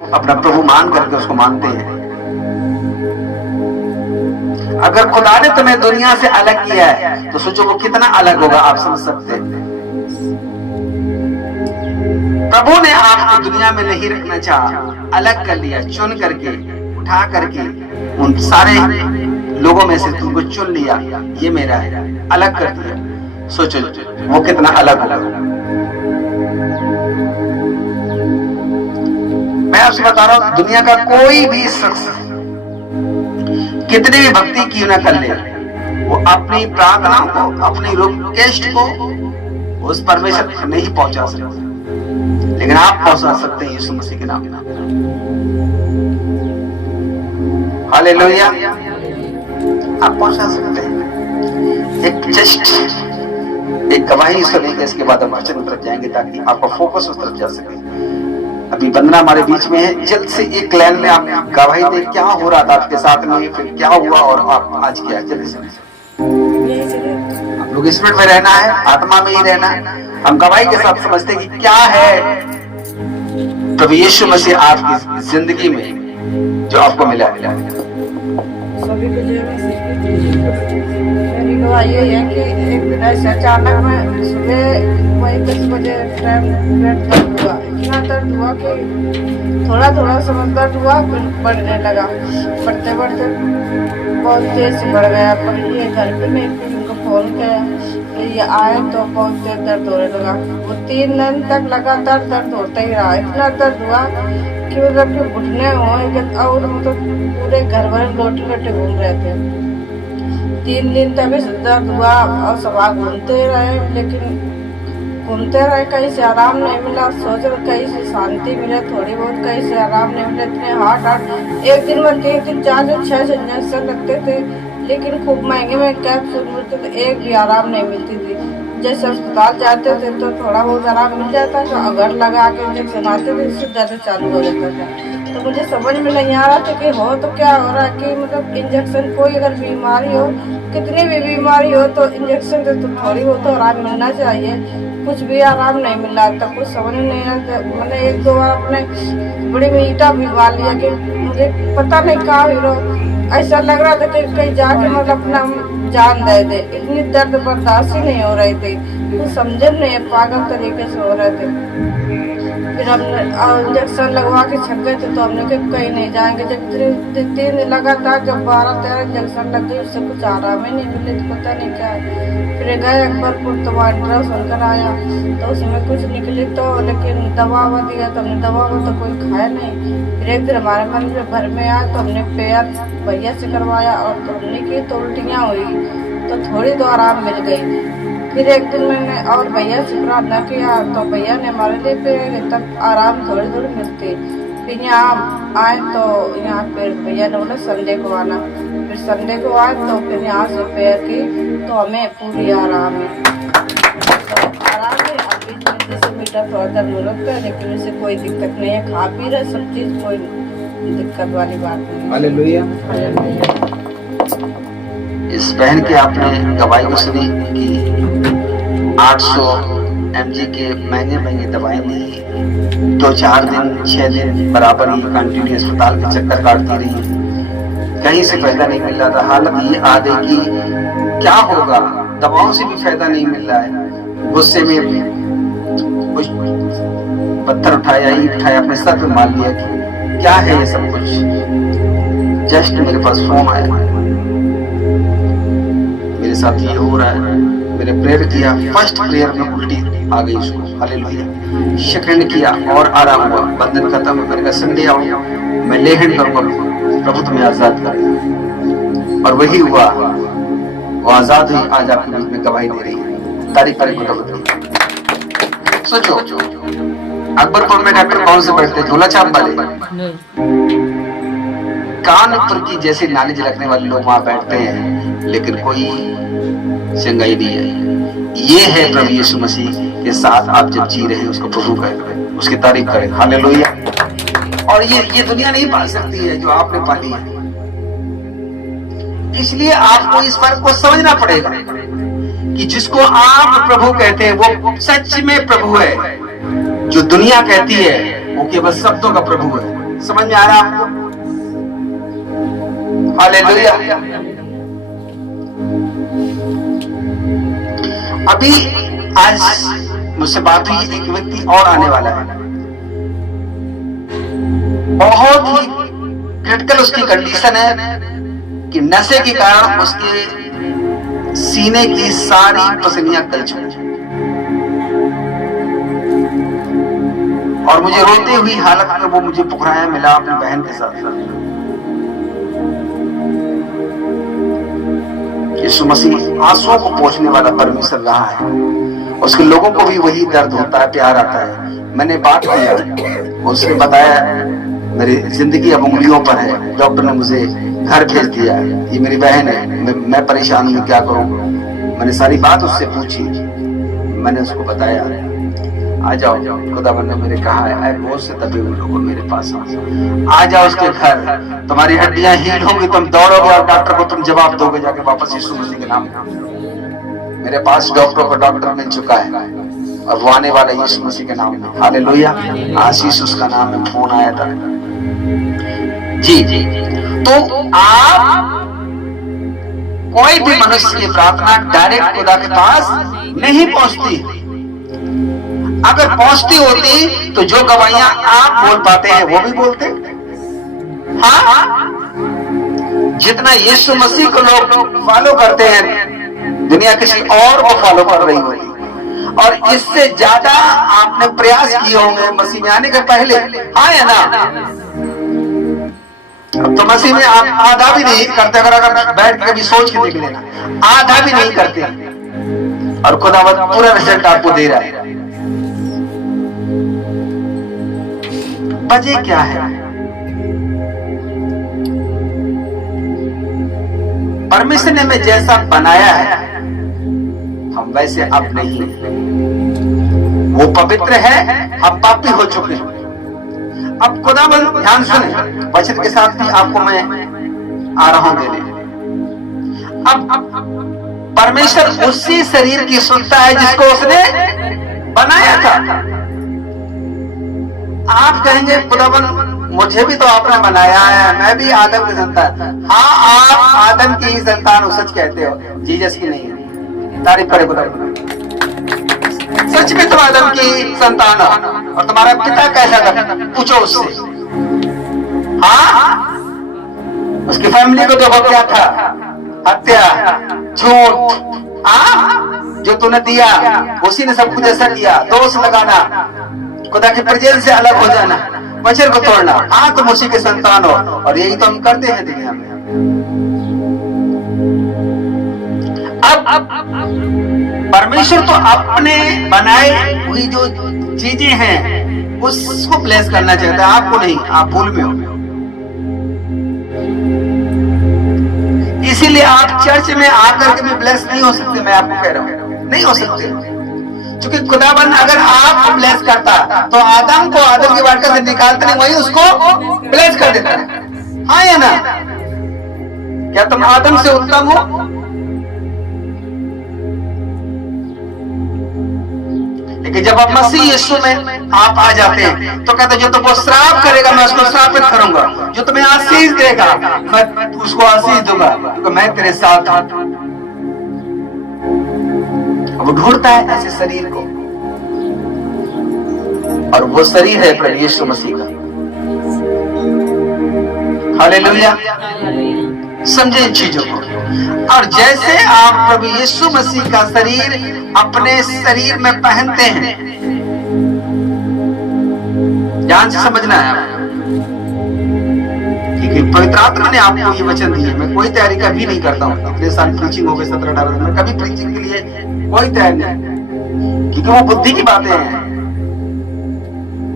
अपना प्रभु मान करके उसको मानते हैं। अगर खुदा ने तुम्हें दुनिया से अलग किया है तो सोचो वो कितना अलग होगा, आप समझ सकते हैं। प्रभु ने आपको दुनिया में नहीं रखना चाहा, अलग कर लिया, चुन करके, उठा करके उन सारे लोगों में से तुमको चुन लिया, ये मेरा है, अलग कर दिया। सोचो वो कितना अलग होगा। मैं आपसे बता रहा हूं, दुनिया का कोई भी शख्स कितनी भी भक्ति क्यों ना कर ले, वो अपनी प्रार्थनाओं को, अपनी रिक्वेस्ट को उस परमेश्वर तक नहीं पहुंचा सकता, लेकिन आप पहुंचा सकते हैं यीशु मसीह के नाम में। हालेलुया, आप पहुंचा सकते हैं। एक जस्ट एक गवाही सुनेंगे, इसके बाद हम वचन तरफ जाएंगे ताकि आपका फोकस उस तरफ जा सके। अभी वंदना हमारे बीच में है, जल्द से एक लाइन में आप गवाही दें, क्या हो रहा था आपके साथ में, फिर क्या हुआ और आप आज क्या, जल्दी से। आप लोग स्पिरिट में रहना है, आत्मा में ही रहना है। हम गवाही के साथ समझते हैं कि क्या है प्रभु यीशु मसीह आपकी जिंदगी में जो आपको मिला है। सभी को मेरी गवाही है कि एक दिन ऐसे अचानक में सुबह वही 10 बजे टाइम दर्द हुआ, इतना दर्द हुआ कि थोड़ा थोड़ा समझ दर्द हुआ, फिर बढ़ने लगा, बढ़ते बढ़ते बहुत तेज से बढ़ गया। पर ये घर पे मैं उनको फोन किया, ये आए तो बहुत तेज दर्द होने लगा। वो 3 दिन तक लगातार दर्द होता ही रहा, इतना दर्द हुआ कि मतलब कि घुटने हुए और मतलब पूरे घर भर लोटे लोटे घूम रहे थे। 3 दिन तक दर्द हुआ और सभा घूमते रहे, लेकिन घूमते रहे, कहीं से आराम नहीं मिला। सोच रहे कहीं से शांति मिले, थोड़ी बहुत, कहीं से आराम नहीं मिले। इतने हार्ट एक दिन में 3-4 से 6 इंजेक्शन लगते थे, लेकिन खूब महंगे में कैप्सूल मिलते थे, एक भी आराम नहीं मिलती थी। जैसे अस्पताल जाते थे तो थोड़ा बहुत आराम मिल जाता था, अगर लगा के इंजेक्शन आते थे इससे दर्द चालू हो जाता था। तो मुझे समझ में नहीं आ रहा था कि हो तो क्या हो रहा है, कि मतलब इंजेक्शन, कोई अगर बीमारी हो, कितनी भी बीमारी हो तो इंजेक्शन से तो थोड़ी बहुत तो आराम मिलना चाहिए, कुछ भी आराम नहीं मिल रहा था। कुछ समझ में नहीं आता। मैंने 1-2 बार अपने बड़ी में ईटा भिगवा लिया कि मुझे पता नहीं कहाँ हीरो, ऐसा लग रहा था कि कहीं जाके मतलब अपना जान दे दे, इतनी दर्द बर्दाश्त ही नहीं हो रही थी, कुछ समझे नहीं, पागल तरीके से हो रहे थे। फिर हमने इंजेक्शन लगवा के छक गए थे, तो हमने कहा कहीं नहीं जाएंगे। जब 3 दिन लगातार जब 12-13 इंजेक्शन लग गई, उससे कुछ आराम ही नहीं मिले, तो पता नहीं क्या है। फिर गए अकबरपुर, तो वहाँ सुनकर आया तो उसमें कुछ निकली, तो लेकिन दवा ववा दिया, तो हमने दवा वो तो कोई खाया नहीं। फिर एक दिन हमारे मन में घर में आया, तो हमने पैर भैया से करवाया और तो हमने की तो उल्टियाँ हुई, तो थोड़ी तो आराम मिल गई। फिर एक दिन मैंने और भैया से प्रार्थना किया, तो भैया ने हमारे लिए पे तब आराम थोड़ी थोड़ी मिलती। फिर यहाँ आए तो यहाँ फिर भैया ने बोला संडे को आना। फिर संडे को आए तो फिर यहाँ से पैर की तो हमें पूरी आराम है, तो आराम है। अब बीच में जैसे मीठा थोड़ा दर्द हो लगता है, लेकिन इससे कोई दिक्कत नहीं है, खा पी रहे सब चीज़, कोई दिक्कत वाली बात नहीं। हालेलुया। इस बहन की आपने गवाही को सुनी कि 800 mg के महंगे दवाएं ली, 2-4 दिन 6 दिन बराबर ही कंटिन्यू अस्पताल के चक्कर काटती रही, कहीं से फायदा नहीं मिल रहा था। हालत ये आ गई कि क्या होगा, दवाओं से भी फायदा नहीं मिल रहा है। गुस्से में कुछ पत्थर उठाया, ईंट उठाया, अपने सर पे मार लिया कि क्या है ये सब कुछ। जस्ट मेरे पास फोन आया, मेरे साथ ये हो रहा है। मैंने प्रेयर किया, फर्स्ट प्रेयर में उल्टी आ गई उसको, हालेलुया। सेकंड किया और आराम हुआ, बंधन खत्म। मैंने कहा संडे आओ, मैं लेहन करूंगा, प्रभु तुम्हें आजाद करेगा, और वही हुआ, वो आजाद हुई। आज आपके बीच में गवाही दे रही है, तारीफ करें प्रभु की। सोचो अकबरपुर में डॉक्टर कौन से बैठते, झोला छाप वाले, कानपुर की जैसे नाली रखने वाले लोग वहां बैठते हैं, लेकिन कोई संगाई नहीं है। ये है प्रभु यीशु मसीह के साथ आप जब जी रहे हैं, उसको प्रभु करें, उसकी तारीफ करें, हालेलुया। और ये दुनिया नहीं पा सकती है जो आपने पाली है, इसलिए आपको इस बात को समझना पड़ेगा कि जिसको आप प्रभु कहते हैं वो सच में प्रभु है। जो दुनिया कहती है वो केवल शब्दों का प्रभु है, समझ में आ रहा आपको? हालेलुया। अभी आज मुझसे बात हुई, एक व्यक्ति और आने वाला है, बहुत ही क्रिटिकल उसकी कंडीशन है कि नशे के कारण उसके सीने की सारी पसलियां गल चुकी और मुझे रोते हुई हालत में वो मुझे पुकारा मिला अपनी बहन के साथ। यीशु मसीह आंसुओं को पोंछने वाला परमेश्वर रहा है, उसके लोगों को भी वही दर्द होता है, प्यार आता है। मैंने बात किया, उसने बताया मेरी जिंदगी अब उंगलियों पर है, डॉक्टर ने मुझे घर भेज दिया, ये मेरी बहन है, मैं परेशान हूँ, क्या करूँ। मैंने सारी बात उससे पूछी, मैंने उसको बताया आ जाओ, खुदावन ने मेरे कहा है बहुत से दबे हुए लोग मेरे पास आ जाओ उसके घर, तुम्हारी हड्डियां हील होंगी, तुम दौड़ोगे और डॉक्टर को तुम जवाब दोगे जाके वापस यीशु मसीह के नाम में। मेरे पास डॉक्टर को डॉक्टर मिल चुका है और वो आने वाला यीशु मसीह के नाम में। हालेलुया। आशीष उसका नाम में फोन आया था। जी जी, तो आप कोई भी मनुष्य की प्रार्थना डायरेक्ट खुदा के पास नहीं पहुंचती। अगर पहुंचती होती तो जो गवाहियां आप बोल पाते हैं वो भी बोलते। हाँ, जितना यीशु मसीह को लोग फॉलो करते हैं, दुनिया किसी और को फॉलो कर रही होगी, और इससे ज्यादा आपने प्रयास किए होंगे मसीह में आने के पहले। हाँ या ना? अब तो मसीह में आप आधा भी नहीं करते, अगर बैठ के कभी सोच के देख लेना, आधा भी नहीं करते, और खुदावंद पूरा रिजल्ट आपको दे रहा है। वजह क्या है? परमेश्वर ने हमें जैसा बनाया है हम वैसे अब नहीं। वो पवित्र है, हम पापी हो चुके हैं। अब खुदावंद ध्यान सुने, वचन के साथ भी आपको मैं आ रहा हूं देने। अब परमेश्वर उसी शरीर की सुनता है जिसको उसने बनाया था। आप कहेंगे खुदावंद मुझे भी तो आपने बनाया है, मैं भी आदम की संतान। हाँ, आप आदम की ही संतान हो, सच कहते हो, जीसस की नहीं है। तारीफ करे खुदावंद, सच में तुम आदम की संतान हो। और तुम्हारा पिता कैसा था पूछो उससे। हाँ, उसकी फैमिली को देखो क्या था, हत्या, झूठ, जो तूने दिया उसी ने सब कुछ ऐसा किया, दोष लगाना, खुदा के प्रेजेंस से अलग हो जाना, वचन को तोड़ना। हाँ, तुम उसी के संतान हो, और यही तो हम करते हैं दुनिया में। अब परमेश्वर तो अपने बनाए हुई जो चीजें हैं उसको ब्लेस करना चाहता है, आपको नहीं। आप भूल में हो, इसीलिए आप चर्च में आकर के भी ब्लेस नहीं हो सकते। मैं आपको कह रहा हूं, नहीं हो सकते, क्योंकि खुदाबंद अगर आपको ब्लेस करता तो आदम को आदम की वाटिका से निकालते नहीं, वही उसको ब्लेस कर देता है। हाँ या ना? क्या तुम आदम से उत्तम हो? लेकिन जब आप मसीह यीशु में आप आ जाते हैं तो कहते जो तुमको श्राप करेगा मैं उसको श्रापित करूंगा, जो तुम्हें आशीष देगा मैं उसको आशीष दूंगा, क्योंकि मैं तेरे साथ हूं। वो ढूंढता है ऐसे शरीर को, और वो शरीर है प्रभु यीशु मसीह का। हालेलुया। समझे इन चीजों को। और जैसे आप प्रभु यीशु मसीह का शरीर अपने शरीर में पहनते हैं, ध्यान से समझना है, क्योंकि पवित्र आत्मा ने आपको ये वचन दिए। मैं कोई तैयारी कभी नहीं करता हूँ, इतने साल प्रीचिंग हो गए 17-18 दिन में, कभी प्रीचिंग के लिए कोई तैयारी नहीं, क्योंकि वो बुद्धि की बातें हैं।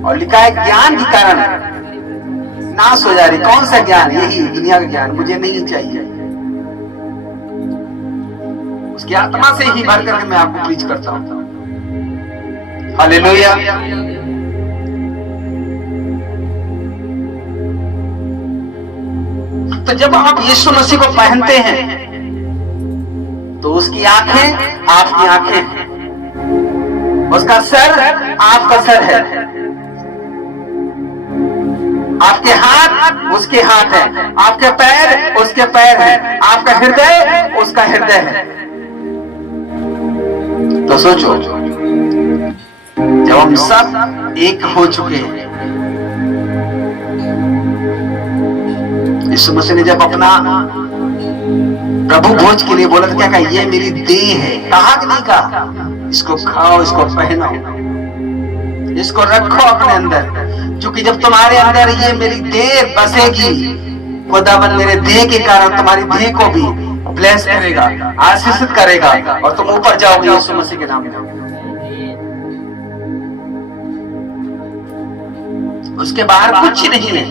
और लिखा है ज्ञान के कारण नाश हो जा रही। कौन सा ज्ञान? यही दुनिया का ज्ञान मुझे नहीं चाहिए। उसकी आत्मा से ही भर करके मैं आपको प्रीच करता हूं। हालेलुया। तो जब आप यीशु मसीह को पहनते हैं तो उसकी आंखें आपकी आंखें हैं, उसका सर आपका सर है। आपके हाथ उसके हाथ है, आपके पैर उसके पैर है, आपका हृदय उसका हृदय है। तो सोचो, जब हम सब एक हो चुके हैं, यीशु मसीह ने जब अपना प्रभु भोज के लिए बोला तो क्या कहा? ये मेरी देह है। कहा कि नहीं कहा? इसको खाओ, इसको पहनो, इसको रखो अपने अंदर, क्योंकि जब तुम्हारे अंदर ये मेरी देह बसेगी, खुदावन मेरे देह के कारण तुम्हारी देह को भी ब्लेस करेगा, आशीषित करेगा, और तुम ऊपर जाओगे यीशु मसीह के नाम में। उसके बाहर कुछ नहीं है,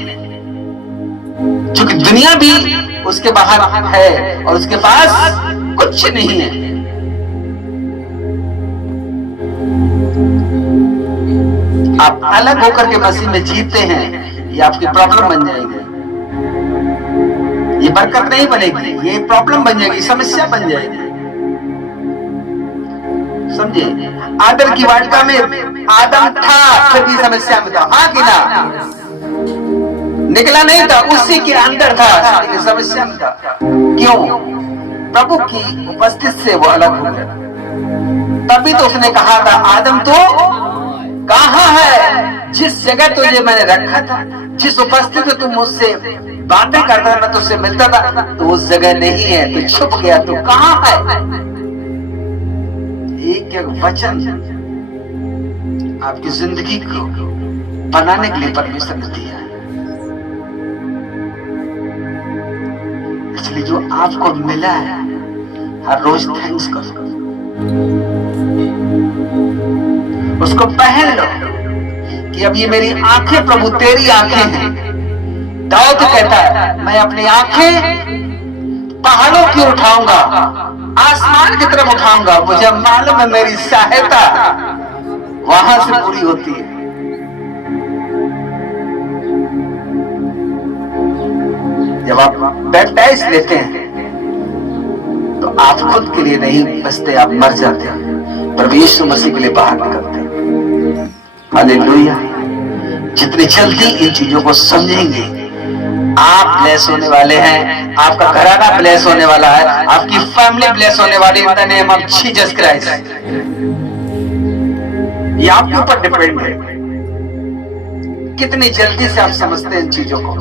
क्योंकि दुनिया भी उसके बाहर है और उसके पास कुछ नहीं है। आप अलग होकर के मसीह में जीते हैं, ये आपकी प्रॉब्लम बन जाएगी, ये बरकत नहीं बनेगी, ये प्रॉब्लम बन जाएगी, समस्या बन जाएगी। समझे? आदम की वाटिका में आदम था, फिर भी समस्या में था, हाँ कि ना? निकला नहीं था, उसी के अंदर था, समस्या में था। क्यों? प्रभु की उपस्थिति से वो अलग हो गया। तभी तो उसने कहा था, आदम तो कहाँ है? जिस जगह तुझे मैंने रखा था, जिस उपस्थिति में तुम मुझसे बातें करता था, मैं तुझसे मिलता था, तो उस जगह नहीं है, तू छुप गया, तू कहाँ है? एक एक वचन आपकी जिंदगी को बनाने के लिए परमेश्वर ने दिया है। इसलिए जो आपको मिला है, हर रोज थैंक्स करो, उसको पहन लो कि अब ये मेरी आंखें प्रभु तेरी आंखें हैं। दाऊद कहता है, मैं अपनी आंखें पहाड़ों की उठाऊंगा, आसमान की तरफ उठाऊंगा, मुझे मालूम है मेरी सहायता वहां से पूरी होती है। जब आप बैप्टाइज लेते हैं तो आप खुद के लिए नहीं बचते, आप मर जाते हैं, पर यीशु मसीह के लिए बाहर निकलते हैं। हालेलुया। जितनी जल्दी इन चीजों को समझेंगे, आप ब्लेस होने वाले हैं, आपका घराना ब्लेस होने वाला है, आपकी फैमिली ब्लेस होने वाली है, in the name of Jesus Christ. ये आपके ऊपर डिपेंड है, कितनी जल्दी से आप समझते हैं इन चीजों को।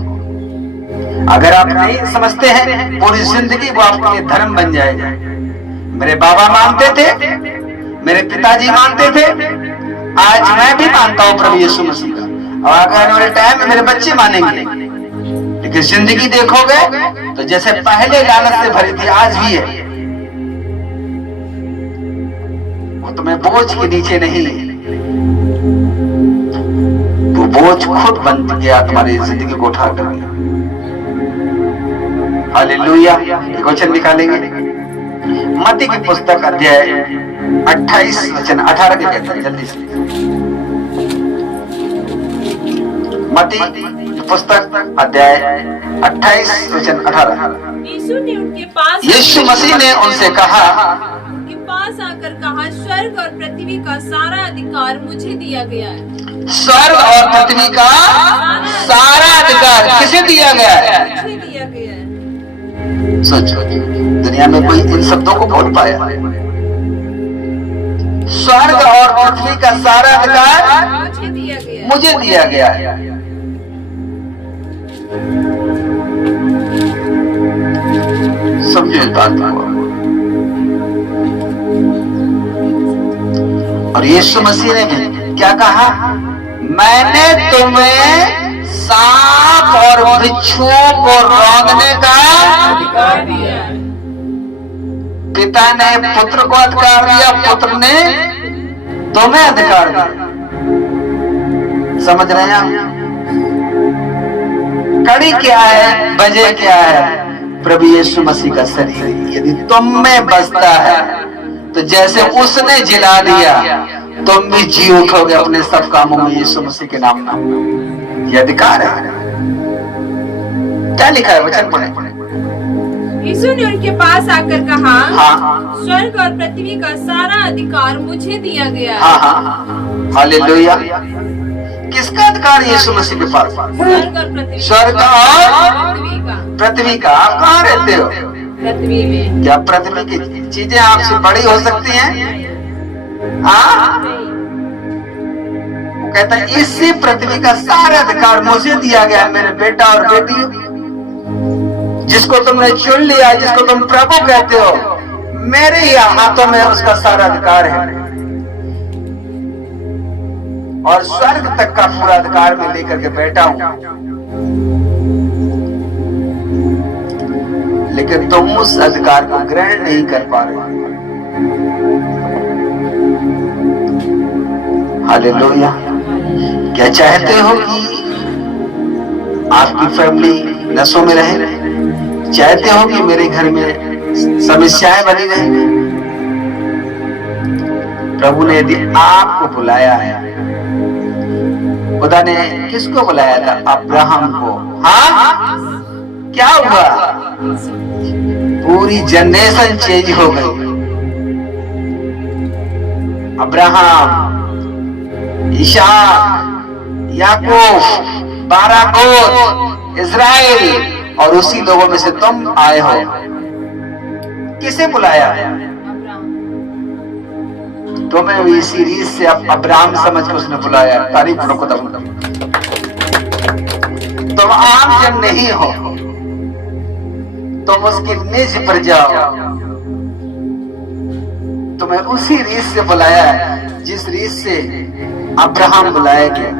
अगर आप नहीं समझते हैं, पूरी जिंदगी वो आपके लिए धर्म बन जाएगा। मेरे बाबा मानते थे, मेरे पिताजी मानते थे, आज मैं भी मानता हूं प्रभु यीशु मसीह का, और आने वाले टाइम में मेरे बच्चे मानेंगे। लेकिन जिंदगी देखोगे तो जैसे पहले लालच से भरी थी, आज भी है। वो तुम्हें बोझ के नीचे नहीं, वो बोझ खुद बन गया तुम्हारी जिंदगी को उठा कर। हालेलुया। एक वचन निकालेंगे, मत्ती की पुस्तक अध्याय 28 वचन 18 के कहते हैं, जल्दी से। मत्ती की पुस्तक अध्याय 28 वचन 18। यीशु मसीह ने उनसे कहा, उनके पास आकर कहा, स्वर्ग और पृथ्वी का सारा अधिकार मुझे दिया गया है। स्वर्ग और पृथ्वी का सारा अधिकार किसे दिया गया है? मुझे दिया गया है। सोचो, दुनिया में कोई इन शब्दों को बोल पाया? स्वर्ग और पृथ्वी का सारा अधिकार मुझे दिया गया है। मुझे दिया गया है। समझो इस बात को। और यीशु मसीह ने भी क्या कहा? मैंने तुम्हें सांप और बिच्छुओं को रौंदने का अधिकार दिया है। पिता ने पुत्र को अधिकार दिया, पुत्र ने तुम्हें अधिकार दिया। समझ रहे हैं आप? कड़ी क्या है, वजह क्या है? प्रभु यीशु मसीह का शरीर यदि तुम में बसता है तो जैसे उसने जिला दिया, तुम भी जी उठोगे अपने सब कामों में यीशु मसीह के नाम में। यह अधिकार है। क्या लिखा है? वचन पढ़े। यीशु ने उनके पास आकर कहा, हाँ, स्वर्ग और पृथ्वी का सारा अधिकार मुझे दिया गया है। हाँ, हाँ, हालेलुया। किसका अधिकार है यीशु मसीह के पास? स्वर्ग और पृथ्वी, स्वर्ग और पृथ्वी का, पृथ्वी का। आप कहाँ रहते हो? पृथ्वी में। क्या पृथ्वी की चीजें आपसे बड़ी हो सकती हैं? हाँ, कहता है इसी पृथ्वी का सारा अधिकार मुझे दिया गया है, मेरे बेटा और बेटी। जिसको तुमने चुन लिया, जिसको तुम प्रभु कहते हो, मेरे ही हाथों में उसका सारा अधिकार है, और स्वर्ग तक का पूरा अधिकार मैं लेकर के बैठा हूं। लेकिन तुम उस अधिकार को ग्रहण नहीं कर पा रहे। हालेलुया। क्या चाहते हो कि आपकी फैमिली नशों में रहे? चाहते हो कि मेरे घर में समस्याएं बनी रहे? प्रभु ने यदि आपको बुलाया है, खुदा ने किसको बुलाया था? अब्राहम को। हाँ, क्या हुआ? पूरी जनरेशन चेंज हो गई। अब्राहम, इसहाक, याकूब, 12 गोत्र, इजराइल, और उसी लोगों में से तुम आए हो। किसे बुलाया? तुम्हें भी सीरीज से अब अब्राहम समझ के उसने बुलाया। तारीफ करो खुदा। तुम आम जन नहीं हो, तुम उसकी निज प्रजा हो। तुम्हें उसी रीत से बुलाया है जिस रीत से अब्राहम बुलाया गया।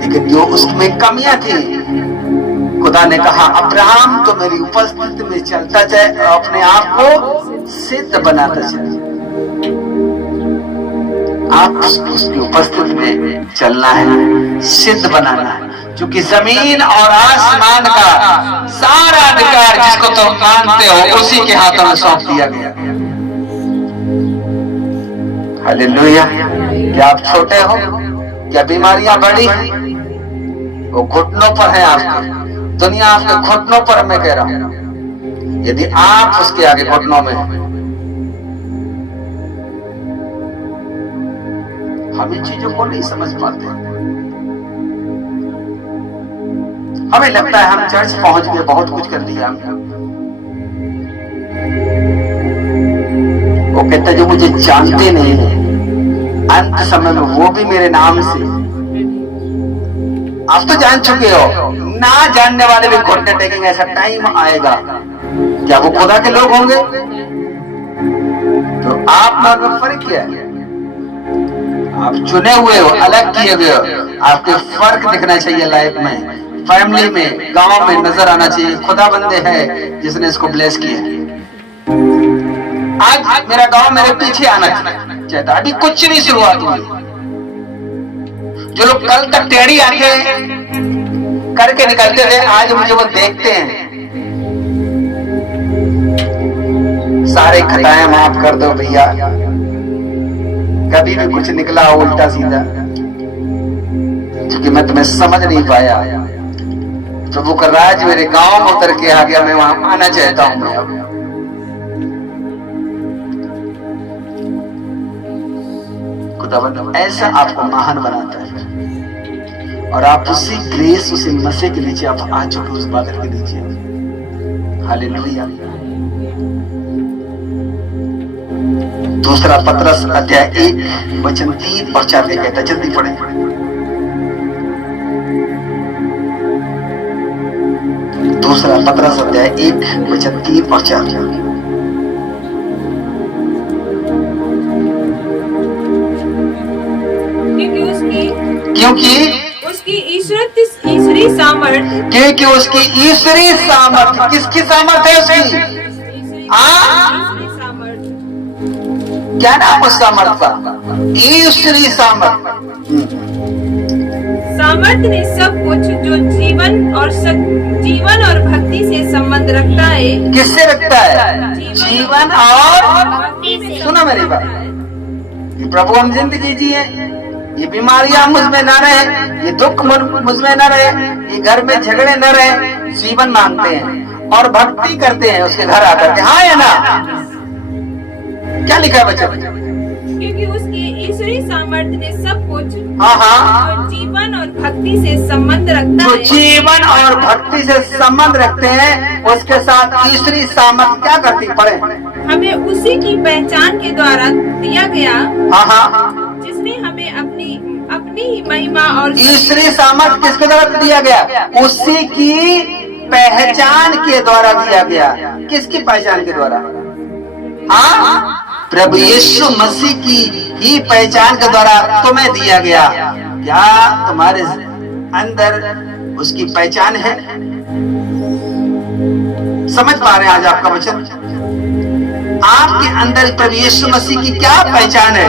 लेकिन जो उसमें कमियां थी, खुदा ने कहा अब्राहम तो मेरी उपस्थिति में चलता जाए, अपने आप को सिद्ध बनाता जाए। आप उसकी उपस्थिति में चलना है, सिद्ध बनाना है, क्योंकि जमीन और आसमान का सारा अधिकार जिसको तुम मानते हो उसी के हाथों में सौंप दिया गया। हालेलुया। क्या आप छोटे हो? क्या बीमारियां बढ़ी? वो घुटनों पर है आपके, दुनिया आपके घुटनों पर। मैं कह रहा हूं यदि आप उसके आगे घुटनों में, हम इन चीजों को नहीं समझ पाते। हमें लगता है हम चर्च पहुंच गए, बहुत कुछ कर लिया। वो कहता जो मुझे जानते नहीं है, अंत समय में वो भी मेरे नाम से। आप तो जान चुके हो, ना जानने वाले भी घुटने टेकेंगे। ऐसा टाइम आएगा, क्या वो खुदा के लोग होंगे? तो आप में उनमें फर्क क्या है? आप चुने हुए हो, अलग किए हुए हो। आपके फर्क दिखना चाहिए लाइफ में, फैमिली में, गांव में नजर आना चाहिए। खुदा बंदे है जिसने इसको ब्लेस किया। आज मेरा गांव मेरे पीछे आना चाहता, अभी कुछ नहीं शुरुआत हुई। जो लोग कल तक टेढ़ी आंखें करके निकलते थे, आज मुझे वो देखते हैं। सारे खताएं माफ कर दो भैया, कभी भी कुछ निकला उल्टा सीधा, क्योंकि मैं तुम्हें समझ नहीं पाया। प्रभु का राज मेरे गांव में उतर के आ गया, मैं वहां आना चाहता हूं। मैं अब खुदावंद ऐसा आपको महान बनाता है, और आप उसी ग्रेस, उसी मसीह के नीचे आप आ चुके, उस बादल के नीचे। हालेलुया। दूसरा पतरस अध्याय 1 वचन 3 और 4 कहता, जल्दी पढ़े। दूसरा पतरस अध्याय 1 वचन 3 और 4। क्योंकि उसकी ईश्वरी सामर्थ्य, क्योंकि उसकी ईश्वरी सामर्थ्य। किसकी सामर्थ्य है उसकी? क्या नाम उस सामर्थ्य का? ईश्वरी सामर्थ्य। सामर्थ्य ने सब कुछ जो जीवन और भक्ति से संबंध रखता है। किससे रखता है? जीवन और भक्ति से। सुनो मेरी बात, प्रभु हम जिंदगी जिए, ये बीमारियां मुझ में न रहे, ये दुख मुझ में न रहे, ये घर में झगड़े न रहे, जीवन मांगते हैं और भक्ति करते हैं उसके घर आकर के। हाँ या ना? क्या लिखा है बच्चा? क्योंकि उसकी ईश्वरी ईश्वरीय सामर्थ्य ने सब कुछ हाँ हाँ, जो जीवन और भक्ति से संबंध रखता जो है, जीवन और भक्ति से संबंध रखते हैं, उसके साथ ईश्वरी सामर्थ्य क्या करती पड़े? हमें उसी की पहचान के द्वारा दिया गया, हाँ हाँ, जिसने हमें अपनी अपनी ही महिमा और ईश्वरी सामर्थ्य किसके द्वारा दिया गया? उसी की पहचान के द्वारा दिया गया। किसकी पहचान के द्वारा? हाँ, प्रभु यीशु मसीह की ही पहचान के द्वारा तुम्हें दिया गया। क्या तुम्हारे अंदर उसकी पहचान है? समझ पा रहे हैं आज आपका वचन? आपके अंदर प्रभु यीशु मसीह की क्या पहचान है?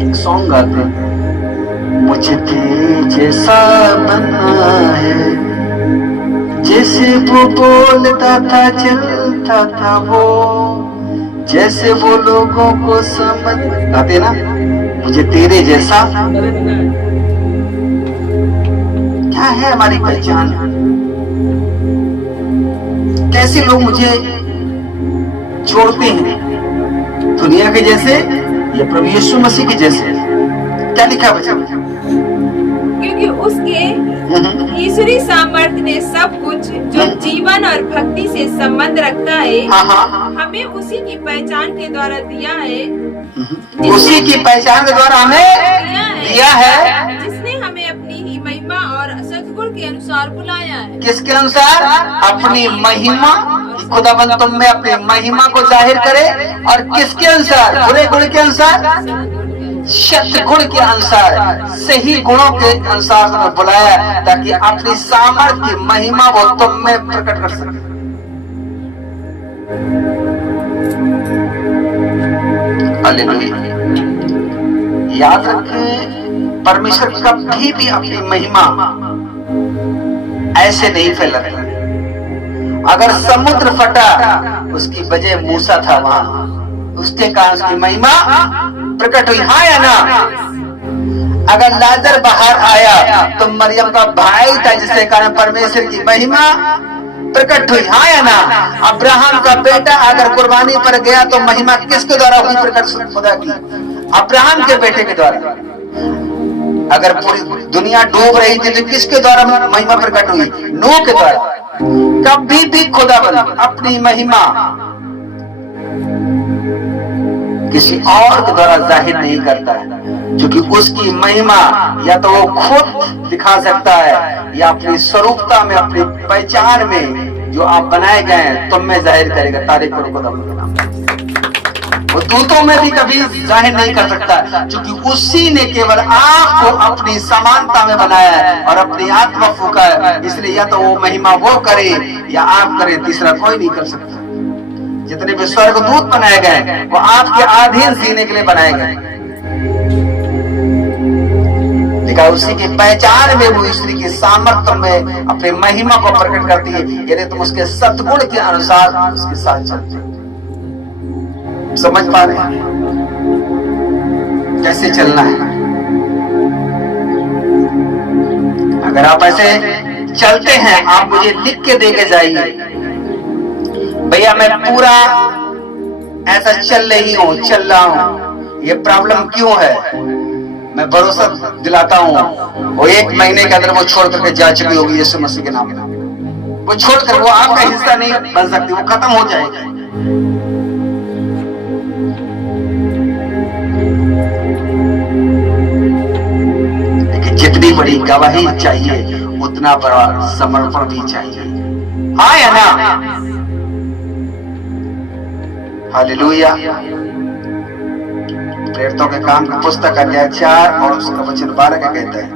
एक सॉन्ग गाते हैं, मुझे तेरे जैसा बनना है, जैसे वो बोलता था चलता था वो, जैसे वो लोगों को समझ, गाते ना, मुझे तेरे जैसा। क्या है हमारी पहचान? कैसे लोग मुझे जोड़ते हैं? दुनिया के जैसे या प्रभु यीशु मसीह के जैसे? क्या लिखा है बच्चा? क्योंकि उसके ईश्वरी सामर्थ्य ने सब कुछ जो जीवन और भक्ति से संबंध रखता है, हाँ हाँ, हमें उसी की पहचान के द्वारा दिया है, उसी की पहचान के द्वारा हमें दिया है, जिसने हमें अपनी ही महिमा और सद्गुण के अनुसार बुलाया है। किसके अनुसार? अपनी महिमा। खुदाबंद तुम में अपनी महिमा को जाहिर करे, और किसके अनुसार? बुरे गुण के अनुसार? सद्गुण के अनुसार, सही गुणों के अनुसार तुम्हें बुलाया, ताकि अपनी सामर्थ्य की महिमा वो तुम में प्रकट कर सके। हालेलुया। याद रखें, परमेश्वर कभी भी अपनी महिमा ऐसे नहीं फैलाता। अगर समुद्र फटा, उसकी वजह मूसा था वहां, उसके कारण उसकी महिमा प्रकट हुई। हाँ या ना? अगर लाजर बाहर आया तो मरियम का भाई था, जिसके कारण परमेश्वर की महिमा प्रकट हुई। हाँ या ना? अब्राहम का बेटा अगर कुर्बानी पर गया तो महिमा किसके द्वारा हुई प्रकट? खुदा की, अब्राहम के बेटे के द्वारा। अगर पूरी दुनिया डूब रही थी तो किसके द्वारा महिमा प्रकट हुई? नूह के द्वारा। कभी भी खुदाबंद अपनी महिमा किसी और के द्वारा जाहिर नहीं करता है, क्योंकि उसकी महिमा या तो वो खुद दिखा सकता है, या अपनी स्वरूपता में, अपनी पहचान में जो आप बनाए गए हैं तुम में जाहिर करेगा। तारीफ करो खुदाबंद के नाम। वो दूतों में भी कभी जाहिर नहीं कर सकता, क्योंकि उसी ने केवल आपको अपनी समानता में बनाया है और अपनी आत्मा फूका है। इसलिए या तो वो महिमा वो करे या आप करें, तीसरा कोई नहीं कर सकता। जितने भी स्वर्गदूत बनाए गए वो आपके अधीन जीने के लिए बनाए गए, लेकिन उसी की पहचान में वो ईश्वरी की सामर्थ्य में अपनी महिमा को प्रकट करती है, यदि तुम उसके सद्गुण के अनुसार उसके साथ चलते हो। समझ पा रहे हैं कैसे चलना है? अगर आप ऐसे चलते हैं, आप मुझे लिख के दे के जाइए, भैया मैं पूरा ऐसा चल रहा हूं, ये प्रॉब्लम क्यों है? मैं भरोसा दिलाता हूं वो 1 महीने के अंदर वो छोड़ करके जा चुकी होगी यीशु मसीह के नाम में। वो छोड़कर वो आपका हिस्सा नहीं बन सकती, वो खत्म हो जाएगी। लेकिन जितनी बड़ी गवाही चाहिए उतना बड़ा समर्पण भी चाहिए। हाँ या ना? हालेलुया। प्रेरितों के काम की पुस्तक अध्याय 4 और उसका वचन 12 का कहता है,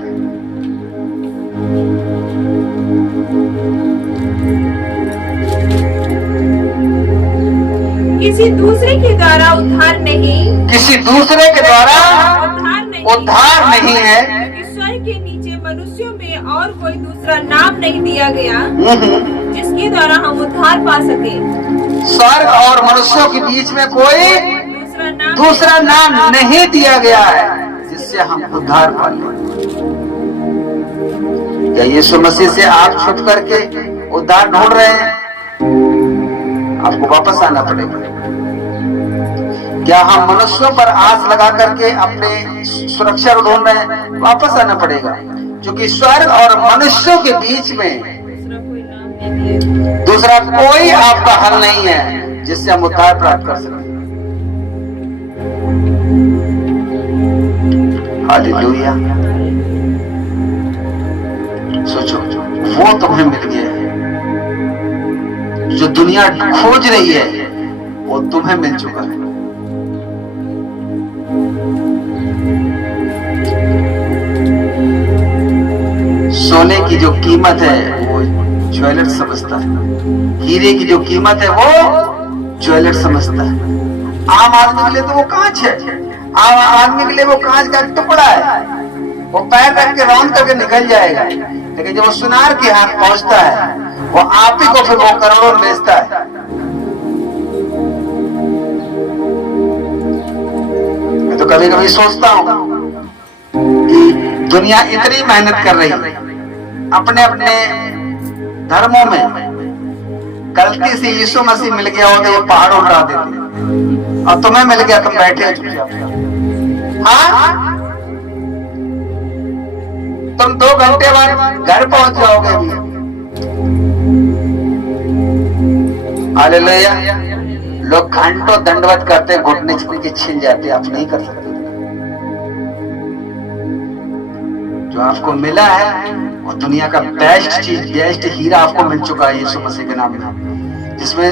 किसी दूसरे के द्वारा उद्धार नहीं, किसी दूसरे के द्वारा उद्धार नहीं है, क्योंकि स्वर्ग के नीचे मनुष्यों में और कोई दूसरा नाम नहीं दिया गया जिसके द्वारा हम उद्धार पा सके। स्वर्ग और मनुष्यों के बीच में कोई दूसरा नाम नहीं दिया गया है जिससे हम उद्धार पा लें। क्या यीशु मसीह से आप छुप करके उद्धार ढूंढ रहे हैं? आपको वापस आना पड़ेगा। क्या हम मनुष्यों पर आस लगा करके अपने सुरक्षा को ढूंढ रहे हैं? वापस आना पड़ेगा, क्योंकि स्वर्ग और मनुष्यों के बीच में दूसरा कोई आपका हल नहीं है जिससे हम उद्धार प्राप्त कर सकें। हालेलुया। सोचो, वो तुम्हें मिल गया है, जो दुनिया खोज रही है वो तुम्हें मिल चुका है। सोने की जो कीमत है वो ज्वेलर समझता है, हीरे की जो कीमत है वो ज्वेलर समझता है। आम आदमी के लिए तो वो कांच है, आम आदमी के लिए वो कांच का टुकड़ा है, वो पैर रख के राउंड करके निकल जाएगा। लेकिन जब वो सुनार के हाथ पहुंचता है, वो आप ही को फिर वो करोड़ों में बेचता है। मैं तो कभी कभी सोचता हूं कि दुनिया इतनी मेहनत कर रही है अपने अपने धर्मों में, गलती से यीशु मसीह मिल गया हो तो ये पहाड़ उठा देते, और तुम्हें मिल गया तुम बैठे चुपचाप। हाँ, तुम 2 घंटे बाद घर पहुंच जाओगे भी। हालेलुया। लोग घंटों दंडवत करते, घुटने के छिल जाते, आप नहीं कर सकते। जो आपको मिला है वो दुनिया का बेस्ट चीज, बेस्ट हीरा आपको मिल चुका है यीशु मसीह के नाम में, जिसमें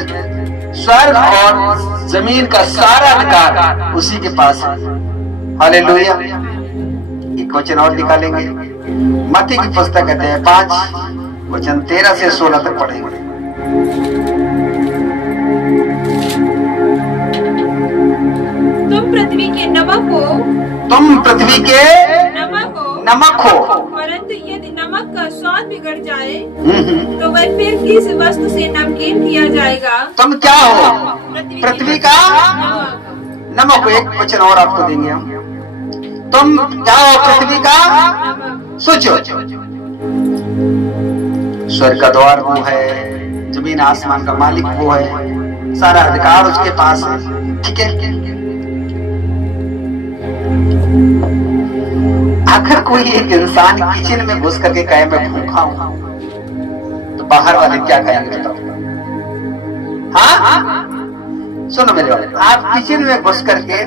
स्वर्ग और जमीन का सारा अधिकार उसी के पास है। हालेलुया। एक वचन और निकालेंगे, मत्ती की पुस्तक कहते हैं 5 वचन 13 से 16 तक पढ़ेंगे। तुम पृथ्वी के नमक हो, तुम पृथ्वी के नमक हो, परंतु यदि नमक का स्वाद बिगड़ जाए तो वह फिर किस वस्तु से नमकीन किया जाएगा? तुम क्या हो? पृथ्वी का नमक हो। एक वचन और आपको देंगे हम, तुम क्या हो? पृथ्वी का। सोचो, स्वर्ग का द्वार वो है, जमीन आसमान का मालिक वो है, सारा अधिकार उसके पास है। ठीक है, अगर कोई एक इंसान किचन में घुस करके कहे मैं भूखा हूं, तो बाहर वाले क्या कहेंगे बताओ? हाँ, सुनो मेरे वाले, आप किचन में घुस करके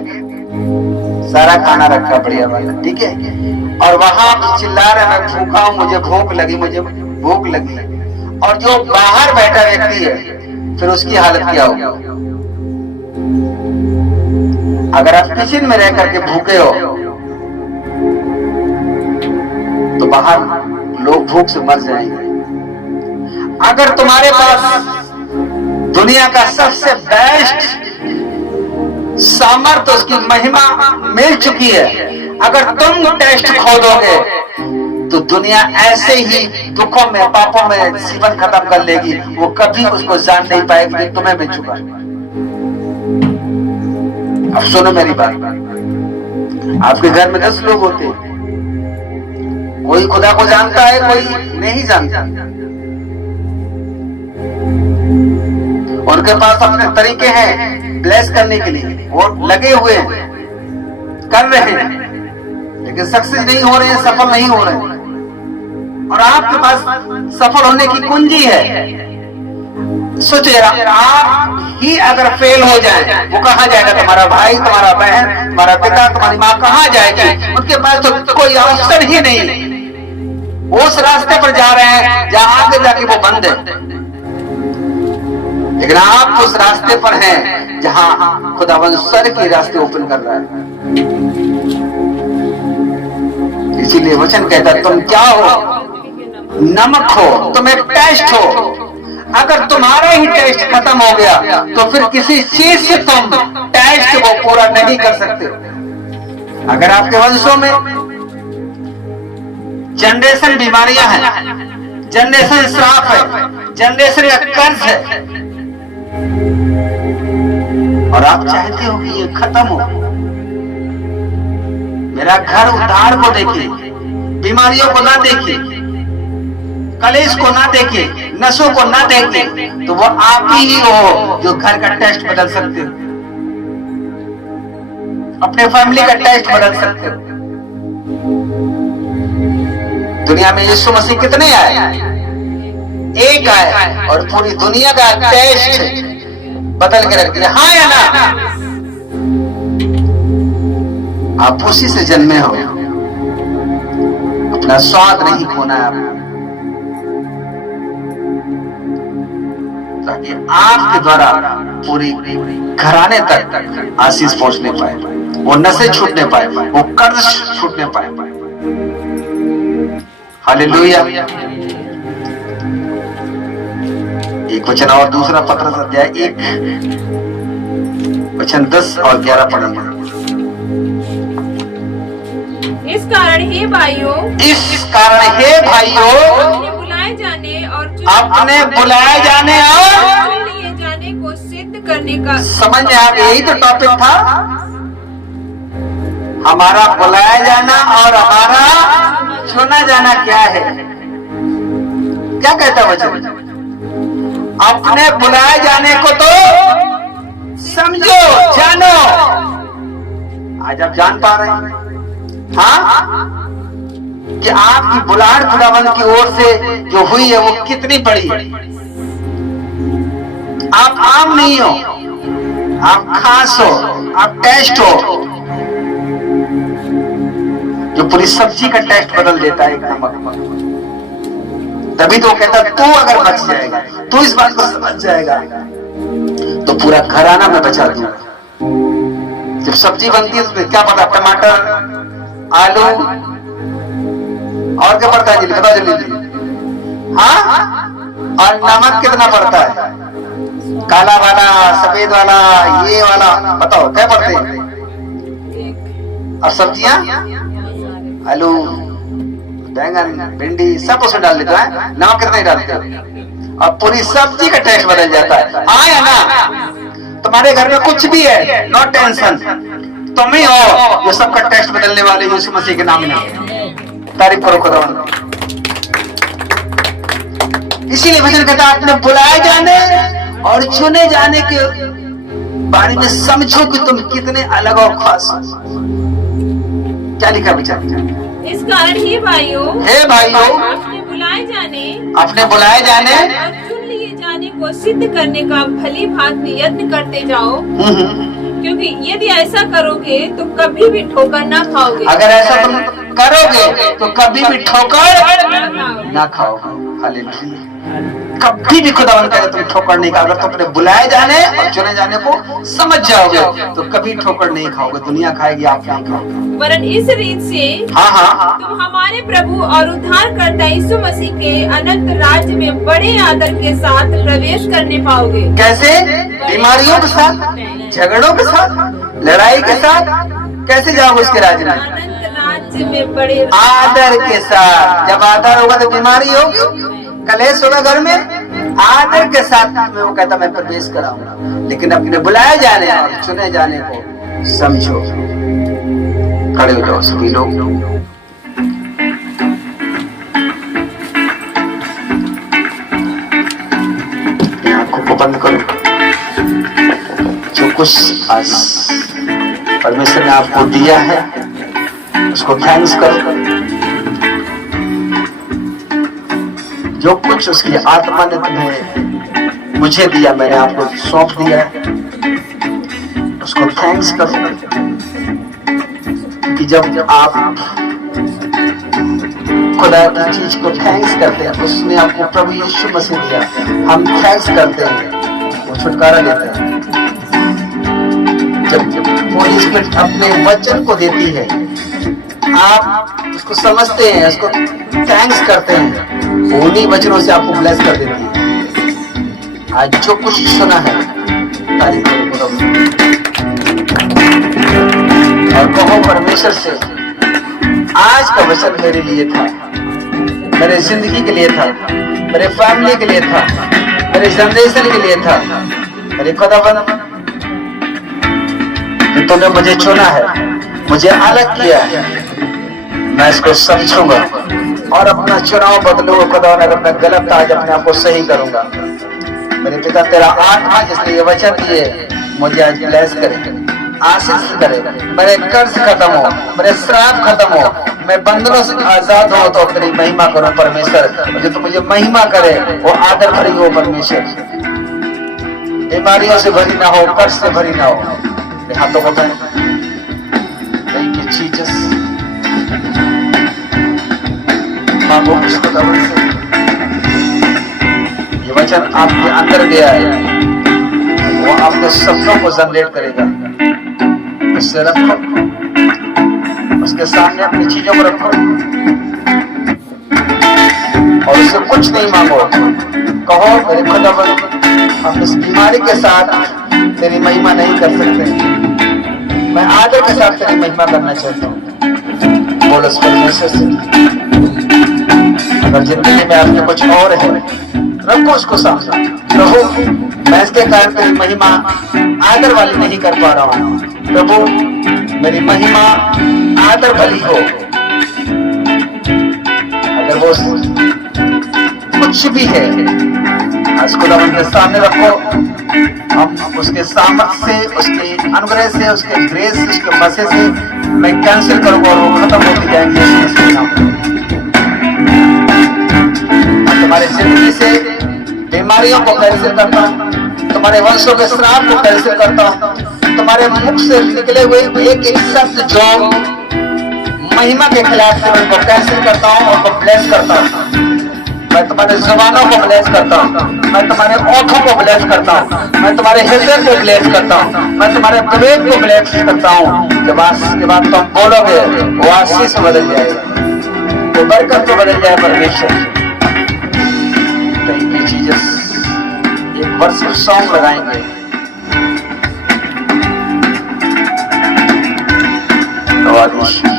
सारा खाना रखा बढ़िया वाला, ठीक है, और वहां आप चिल्ला रहे मैं भूखा हूं, मुझे भूख लगी, मुझे भूख लगी, और जो बाहर बैठा व्यक्ति है फिर उसकी हालत क्या होगी? अगर आप किचन में रह करके भूखे हो तो बाहर लोग भूख से मर जाएंगे। अगर तुम्हारे पास दुनिया का सबसे बेस्ट सामर्थ्य, उसकी महिमा मिल चुकी है, अगर तुम टेस्ट खोलोगे तो दुनिया ऐसे ही दुखों में पापों में जीवन खत्म कर लेगी, वो कभी उसको जान नहीं पाएगी कि तुम्हें मिल चुका। अब सुनो मेरी बात, आपके घर में 10 लोग होते हैं, कोई खुदा को जानता है, कोई नहीं जानता, उनके पास अपने तरीके हैं ब्लेस करने के लिए, वो लगे हुए हैं, कर रहे हैं, लेकिन सक्सेस नहीं हो रहे हैं, सफल नहीं हो रहे हैं। और आपके पास सफल होने की कुंजी है। सोचिए, आप ही अगर फेल हो जाए, वो कहाँ जाएगा? तुम्हारा भाई, तुम्हारा बहन, तुम्हारा पिता, तुम्हारी माँ कहाँ जाएगी? उनके पास तो कोई अवसर ही नहीं, उस रास्ते पर जा रहे हैं जहां आगे जाके वो बंद है। लेकिन आप उस रास्ते पर हैं जहां खुदावंद स्वर्ग के रास्ते ओपन कर रहा है। इसीलिए वचन कहता है तुम क्या हो? नमक हो, तुम एक टेस्ट हो। अगर तुम्हारा ही टेस्ट खत्म हो गया तो फिर किसी चीज से तुम टेस्ट को पूरा नहीं कर सकते। अगर आपके वंशों में जनरेशन बीमारियां हैं, जनरेशन श्राप है, जनरेशन का कर्ज है, और आप चाहते हो कि ये खत्म हो, मेरा घर उद्धार को देखे, बीमारियों को ना देखे, कलेश को ना देखे, नसों को ना देखें तो वो आप ही हो जो घर का टेस्ट बदल सकते हो, अपने फैमिली का टेस्ट बदल सकते हो। दुनिया में यीशु मसीह कितने आए? एक आए और पूरी दुनिया का टेस्ट बदल के रख दिया। हाँ या ना? आप उसी से जन्मे हो, अपना स्वाद नहीं खोना है आपको, ताकि आपके द्वारा पूरी घराने तक आशीष पहुंचने पाए, वो नशे छूटने पाए, वो कर्ज छूटने पाए। हालेलुया। एक वचन और दूसरा पत्रस अध्याय 1 वचन 10 और 11 पढ़ेंगे। इस कारण हे भाइयों, अपने बुलाए जाने और चुन लिए जाने को सिद्ध करने का। समझ में आ गया? यही तो टॉपिक था हमारा, बुलाया जाना और हमारा चुना जाना क्या है। क्या कहता वचन? अपने बुलाए जाने को तो समझो, जानो। आज आप जान पा रहे हैं हाँ कि आपकी बुलाहट खुदावंद की ओर से जो हुई है वो कितनी बड़ी है। आप आम नहीं हो, आप खास हो, आप टेस्ट हो, जो पूरी सब्जी का टेस्ट बदल देता है एक नमक। तभी तो कहता तू अगर बच जाएगा, तू इस बात को समझ जाएगा तो पूरा घराना में बचा दूंगा। जब सब्जी बनती है तो क्या पता, टमाटर, आलू और क्या पड़ता है? बता जल्दी। हाँ, और नमक कितना पड़ता है? काला वाला, सफेद वाला, ये वाला, बताओ क्या पड़ते हैं? और सब्जियां आलू, बैंगन, भिंडी सब उसमें डाल देता है, नमक कितना ही डालते हो और पूरी सब्जी का टेस्ट बदल जाता है। आया ना? तुम्हारे घर में कुछ भी है, नो टेंशन, तुम ही हो जो सबका टेस्ट बदलने वाले यीशु मसीह के नाम में। तारीफ करो खुदावंद। इसीलिए वचन कहता है अपने बुलाए जाने और चुने जाने के बारे में समझो कि तुम कितने अलग और खास हो। क्या लिखा विचार? इस कारण हे भाइयों, अपने बुलाए जाने और चुन लिए जाने को सिद्ध करने का भली भांति यत्न करते जाओ, क्योंकि यदि ऐसा करोगे तो कभी भी ठोकर ना खाओगे। अगर ऐसा तुम करोगे तो कभी भी ठोकर ना खाओगे। हालेलुया। कभी भी खुदावंद कहे तुम ठोकर नहीं खाओगे। तो अपने बुलाए जाने और चुने जाने को समझ जाओगे तो कभी ठोकर नहीं खाओगे। दुनिया खाएगी, आप नहीं खाओगे। वरन इस रीत से तुम हमारे प्रभु और उद्धारकर्ता यीशु मसीह के अनंत राज्य में बड़े आदर के साथ प्रवेश करने पाओगे। कैसे? बीमारियों के साथ, झगड़ों के साथ, लड़ाई के साथ कैसे जाओगे उसके राज्य में? अनंत राज्य में बड़े आदर के साथ। जब आदर होगा तो बीमारी होगी, कलेश होगा घर में, आदर के साथ में वो कहता मैं प्रवेश कराऊंगा। लेकिन अपने बुलाए जाने और चुने जाने को समझो। खड़े हो जाओ सभी लोग। आंखों को बंद करो। जो कुछ आज परमेश्वर ने आपको दिया है उसको थैंक्स करो। जो कुछ उसकी आत्मा ने तुम्हें मुझे दिया, मैंने आपको सौंप दिया है, उसको थैंक्स करो। कि जब आप खुदा की चीज को थैंक्स करते हैं, उसने आपको प्रभु यीशु मसीह दिया, हम थैंक्स करते हैं, वो छुटकारा लेते हैं। जब होली स्पिरिट अपने वचन को देती है, आप उसको समझते हैं, उसको थैंक्स करते हैं, उन्हीं वचनों से आपको ब्लेस कर देती है। आज जो कुछ सुना है तारीफ करो और कहो परमेश्वर से, आज का वचन मेरे लिए था, मेरे जिंदगी के लिए था, मेरे फैमिली के लिए था, मेरे जनरेशन के लिए था। मेरे खुदावंद, तूने मुझे चुना है, मुझे अलग किया है, मैं इसको समझूंगा, और अपना चुनाव बदलो खुदावन, अगर मैं गलत आज अपने आप को सही करूंगा। मेरे पिता तेरा आत्मा जिसने ये वचन दिए मुझे आज ब्लेस करे, आशीष करे, मेरे कर्ज खत्म हो, मेरे श्राप खत्म हो, मैं बंधनों से आजाद हो तो तेरी महिमा करो परमेश्वर। जो तो मुझे महिमा करे वो आदर भरी हो परमेश्वर, बीमारियों से भरी ना हो, कर्ज से भरी ना हो। हाथों को जीसस मांगो उसको दबल से। ये वचन आपके अंदर गया है, वो आपके सपनों को जनरेट करेगा। उससे रखो, उसके सामने अपनी चीजों को रखो और उससे कुछ नहीं मांगो। कहो मेरे खुदावन, हम इस बीमारी के साथ तेरी महिमा नहीं कर सकते, मैं आदर के साथ तेरी महिमा करना चाहता हूँ। बोलो परमेश्वर से, अगर जिंदगी में आपके कुछ और है रखो उसको सामने। प्रभु मैं इसके कारण तेरी महिमा आदर वाली नहीं कर पा रहा हूँ, प्रभु मेरी महिमा आदर वाली हो। अगर वो कुछ भी है आज खुदावन के सामने रखो, हम उसके सामर्थ से, उसके अनुग्रह से, उसके ग्रेस से, उसके मसे से मैं कैंसिल करूंगा और वो खत्म होती जाएंगे इसके नाम पे। तुम्हारे जिंदगी से बीमारियों को कैंसिल करता हूँ, तुम्हारे वंशों के श्राप को कैंसिल करता हूँ, तुम्हारे मुख से निकले हुए एक एक शब्द जो महिमा के खिलाफ है उनको कैंसिल करता हूँ और को ब्लेस करता हूँ। मैं तुम्हारे जुबानों को ब्लेस करता हूँ, मैं तुम्हारे ओठों को ब्लेस करता हूँ, मैं तुम्हारे हृदय को ब्लेस करता हूँ, मैं तुम्हारे विवेक को ब्लेस करता हूँ। जब आज के बाद तुम बोलोगे वो आशीष बदल जाएगा, वो बरकत तो बदल जाए परमेश्वर। Thank you Jesus. एक वर्शिप सॉन्ग लगाएंगे। तो